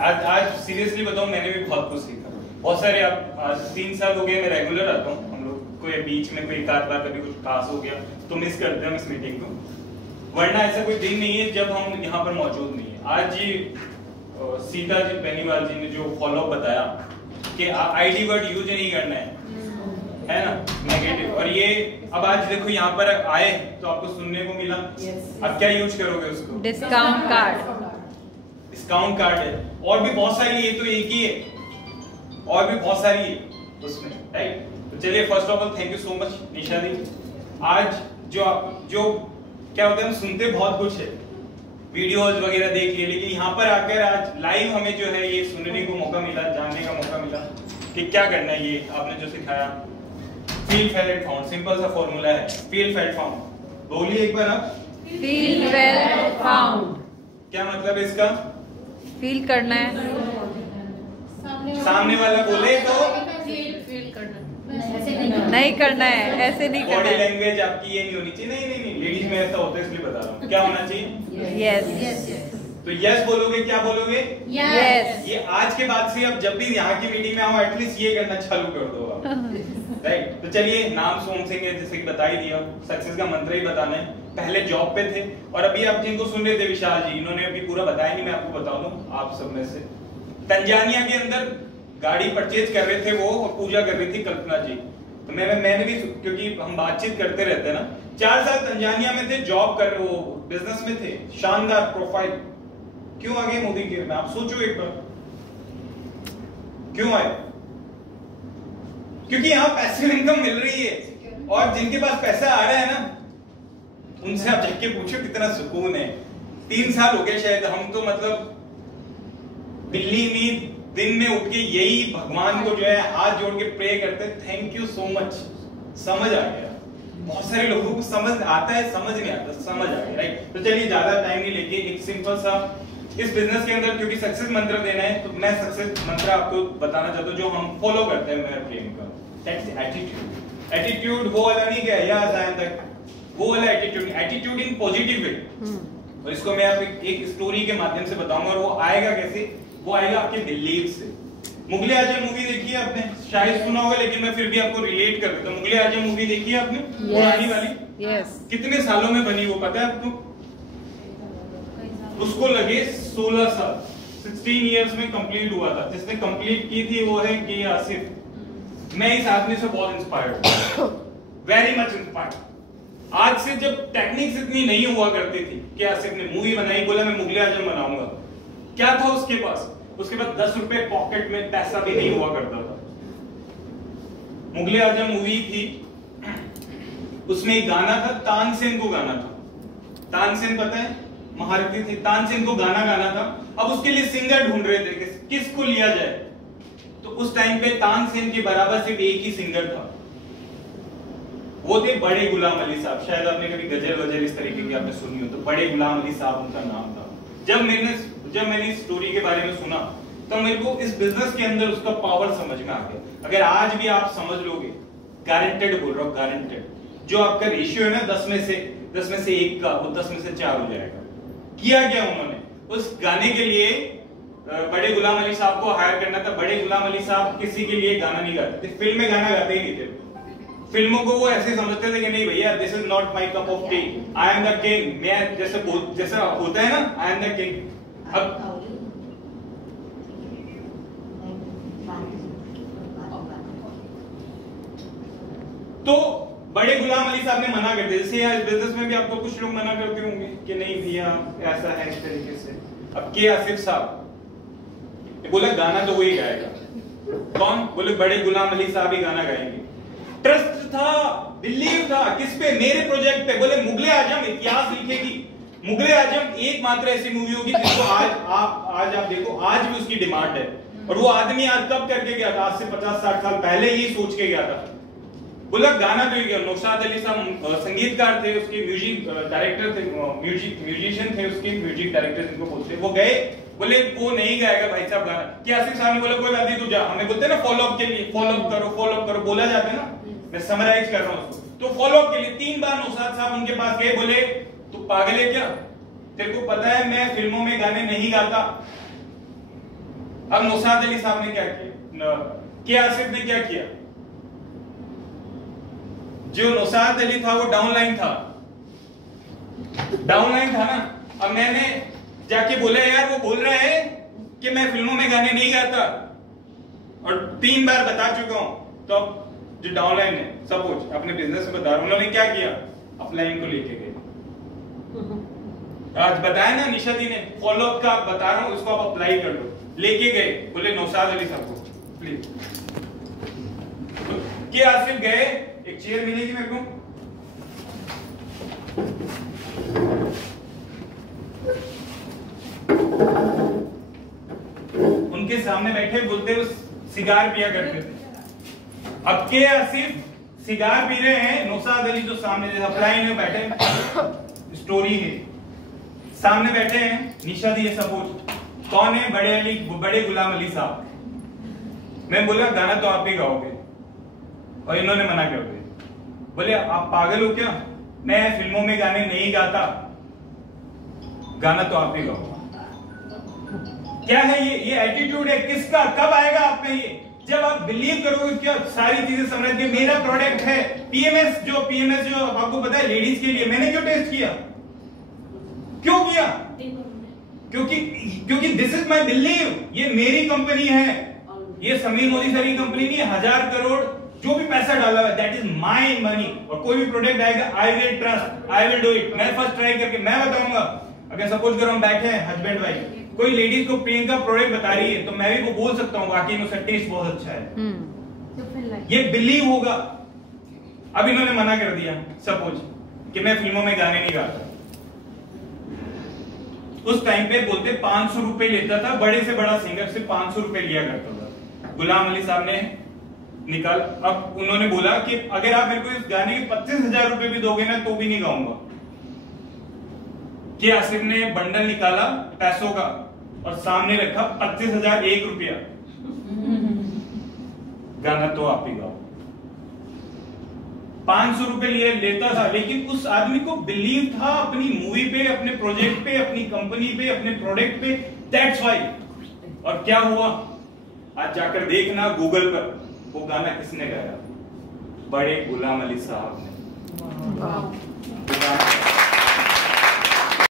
आज सीरियसली बताऊं, मैंने भी बहुत कुछ सीखा। बहुत सारे आज 3 साल हो गए मैं रेगुलर आता हूँ। हम लोग को बीच में कोई एक आध बार कभी कुछ खास हो गया तो मिस करते हैं हम इस मीटिंग को, वरना ऐसा कोई दिन नहीं है जब हम यहाँ पर मौजूद नहीं है। आज जी सीता जी बेनीवाल जी ने जो फॉलो बताया कि आईडी वर्ड यूज नहीं करना है ना, नेगेटिव। और ये अब आज देखो यहाँ पर आए तो आपको सुनने को मिला। अब क्या यूज करोगे उसको? Discount card. डिस्काउंट कार्ड है, और भी बहुत सारी, ये तो एक ही है, और भी बहुत सारी है उसमें, राइट। तो चलिए first of all thank you so much Nisha di. आज जो क्या होता है, हम सुनते बहुत कुछ है, वीडियोस वगैरह देख लिए, लेकिन यहाँ पर आकर आज लाइव हमें जो है ये सुनने को मौका मिला, जानने का मौका मिला कि क्या करना है। ये आपने जो सिखाया, फील फेल्ट फाउंड, सिंपल सा फॉर्मूला है, फील फेल्ट फाउंड। बोलिए एक बार आप, फील फेल्ट फाउंड। क्या मतलब है इसका? फील करना है, सामने वाला बोले तो फील करना नहीं करना है, ऐसे नहीं करना है। बॉडी लैंग्वेज आपकी ये नहीं होनी चाहिए। नहीं, लेडीज में ऐसा होता है इसलिए बता रहा हूँ। क्या होना चाहिए? यस। तो यस बोलोगे, क्या बोलोगे? यस। ये आज के बाद से अब जब भी यहाँ की मीटिंग में आओ एटलीस्ट ये करना चालू कर दो आप, राइट। तो चलिए, नाम सोम सिंह है, जैसे कि बता ही दिया, सक्सेस का मंत्र ही बताना है। पहले जॉब पे थे, और अभी आप जिनको सुन रहे थे विशाल जी, इन्होंने अभी पूरा बताया नहीं, मैं आपको बता दूं आप सब में से। तंजानिया के अंदर गाड़ी परचेज कर रहे थे वो, और पूजा कर रही थी कल्पना जी। तो मैंने भी, क्योंकि हम बातचीत करते रहते हैं ना, 4 साल तंजानिया में थे, जॉब कर वो बिजनेस में थे, शानदार प्रोफाइल। क्यों आ गए मोदी के में? आप सोचो एक बार, क्यों आए? क्योंकि यहाँ पैसिव इनकम मिल रही है, और जिनके पास पैसा आ रहा है ना, उनसे आप जाके पूछो कितना सुकून है। 3 साल हो गए शायद, हम तो मतलब बिल्ली नींद दिन में उठ के यही भगवान को जो है हाथ जोड़ के प्रे करते हैं, थैंक यू सो मच। समझ आ गया, बहुत सारे लोगों को समझ आता है, समझ नहीं आता, समझ आ गया, राइट। तो चलिए ज्यादा टाइम नहीं लेके एक सिंपल सा इस बिजनेस के अंदर, क्योंकि सक्सेस मंत्र देना है, तो मैं सक्सेस मंत्र आपको बताना चाहता हूँ जो हम फॉलो करते हैं मेरे प्रेम का। एटीट्यूड। एटीट्यूड वो वाला नहीं क्या, यस आई एम दैट, वो वाला attitude, attitude in positive way. और इसको मैं आप एक स्टोरी के माध्यम से बताऊंगा, और वो आएगा कैसे? वो आएगा आपके बिलीव से। मुगले आजम मूवी देखी है आपने? शायद सुना होगा, लेकिन मैं फिर भी आपको रिलेट कर देता हूं। मुगले आजम मूवी देखी है आपने? पुरानी वाली। यस। कितने सालों में बनी वो पता है आपको? उसको लगे 16 साल, 16 इयर्स में कंप्लीट हुआ था। जिसने कंप्लीट की थी वो है के आसिफ। मैं इस आदमी से बहुत इंस्पायर्ड हूं, वेरी मच इंस्पायर्ड। आज से जब टेक्निक्स इतनी नहीं हुआ करती थी, के आसिफ ने मूवी बनाई, बोला मैं मुगले आजम बनाऊंगा। क्या था उसके पास? उसके पास 10 रुपए पॉकेट में पैसा भी नहीं हुआ करता था। मुगले आजम मूवी थी, उसमें एक गाना था, तानसेन को गाना था। तानसेन पता है, महारथी थे, तानसेन को गाना गाना था। अब उसके लिए सिंगर ढूंढ रहे थे कि किसको लिया जाए। तो उस टाइम पे तानसेन के बराबर सिर्फ एक ही सिंगर था, वो थे बड़े गुलाम अली साहब। शायद आपने कभी गजल वजल इस तरीके की आपने सुनी हो, तो बड़े गुलाम अली साहब उनका नाम था। जब मैंने इस स्टोरी के बारे में सुना, तो मेरे को इस बिजनेस के अंदर उसका पावर समझ में आ गया। अगर आज भी आप समझ लोगे, गारंटेड बोल रहा हूं, गारंटेड, जो आपका रेशियो है ना 10 में से 1 का, वो 10 में से 4 हो जाएगा। किया क्या उन्होंने? उस गाने के लिए बड़े गुलाम अली साहब को हायर करना था। बड़े गुलाम अली साहब किसी के लिए गाना नहीं गाते थे, फिल्म में गाना गाते ही नहीं थे। फिल्मों को वो ऐसे समझते थे कि नहीं भैया, this is not my cup of T, I am the king. मैं जैसा होता है ना, आई एम द किंग। अब तो बड़े गुलाम अली साहब ने मना कर दिया। जैसे यार बिजनेस में भी आपको कुछ लोग मना करते होंगे कि नहीं भैया ऐसा है, इस तरीके से। अब के आसिफ साहब बोला गाना तो वही गाएगा। कौन? बोले बड़े गुलाम अली साहब ही गाना गाएंगे। ट्रस्ट था, बिलीव था, किस पे? मेरे प्रोजेक्ट पे। बोले मुगले आजम इतिहास लिखेगी। मुगले आजम एकमात्र ऐसी मूवी होगी जिसको आज आप देखो, आज भी उसकी डिमांड है। और वो आदमी आज कब करके गया था? आज से 50-60 साल पहले ही सोच के गया था। बोला गाना तो ही। नौशाद अली साहब संगीतकार थे, उसके म्यूजिक डायरेक्टर थे, म्यूजिशियन थे, उसके म्यूजिक डायरेक्टर जिनको बोलते। वो गए, बोले वो नहीं गाएगा भाई साहब गाना। कि आसिफ साहब ने बोला कोई बात नहीं, तू जा। हमें बोलते हैं ना फॉलो अप के लिए, फॉलो अप करो बोला जाता है ना, मैं समराइज कर रहा हूं उसको। तो फॉलो अप के लिए 3 बार नौशाद साहब उनके पास गए। बोले तू पागल है क्या? तेरे को पता है मैं फिल्मों में गाने नहीं गाता। अब नौशाद अली साहब ने क्या किया, के आसिफ ने क्या किया, जो नौशाद अली था वो डाउनलाइन था ना। अब मैंने जाके बोला यार वो बोल रहा है कि मैं फिल्मों में गाने नहीं गाता, और 3 बार बता चुका हूं। तो अब जो डाउनलाइन है, सपोज अपने बिजनेस में बता रहा हूं, उन्होंने क्या किया, अपलाइन को लेके गए। आज बताया ना निशा दी ने, फॉलोअप का बता रहा हूं, उसको आप अप्लाई कर लो। लेके गए, बोले नौशाद अली साहब को प्लीज, के आसिफ गए, एक चेयर मिलेगी मेरे को, उनके सामने बैठे, बोलते हुए सिगार पिया करते थे। अब के आसिफ सिगार पी रहे हैं, नौशाद अली जो सामने अपलाइन में बैठे, स्टोरी है, सामने बैठे हैं निशा दी, सपोज कौन है, बड़े गुलाम अली साहब। मैं बोला गाना तो आप ही गाओगे, और इन्होंने मना कर दिया, बोले आप पागल हो क्या, मैं फिल्मों में गाने नहीं गाता, गाना तो आप ही गाओ। क्या है ये एटीट्यूड है किसका, कब आएगा आप में ये, जब आप बिलीव करोगे क्या सारी चीजें समझ के मेरा प्रोडक्ट है। पीएमएस जो आपको पता है लेडीज के लिए, मैंने क्यों टेस्ट किया, क्यों किया, क्योंकि दिस इज माय बिलीव, ये मेरी कंपनी है, ये समीर मोदी सर की कंपनी नहीं, 1000 करोड़ जो भी पैसा डाला है दैट इज माय मनी, और कोई भी प्रोडक्ट आएगा I will trust, I will do it, मैं फर्स्ट ट्राई करके मैं बताऊंगा। अगर सपोज करो हम बैठे हैं हस्बैंड वाइफ, कोई लेडीज को प्रियंका प्रोडक्ट बता रही है, तो मैं भी वो बोल सकता हूँ वाकई में उसका टेस्ट बहुत अच्छा है, ये बिलीव होगा। अब इन्होंने मना कर दिया, सपोज कि मैं फिल्मों में गाने नहीं गाता, उस टाइम पे बोलते 500 रुपए लेता था, बड़े से बड़ा सिंगर से 500 रुपए लिया करता था। गुलाम अली साहब ने निकाल, अब उन्होंने बोला कि अगर आप मेरे को इस गाने के 25,000 रुपए भी दोगे ना तो भी नहीं गाऊंगा। कि आसिफ ने बंडल निकाला पैसों का और सामने रखा 25,000 1 रुपया, गाना तो आप ही गाओ। 500 रुपए लिए लेता था, लेकिन उस आदमी को बिलीव था अपनी मूवी पे, अपने प्रोजेक्ट पे, अपनी कंपनी पे, अपने प्रोडक्ट पे, दैट्स व्हाई। और क्या हुआ, आज जाकर देखना गूगल पर, वो गाना किसने गाया, बड़े गुलाम अली साहब ने।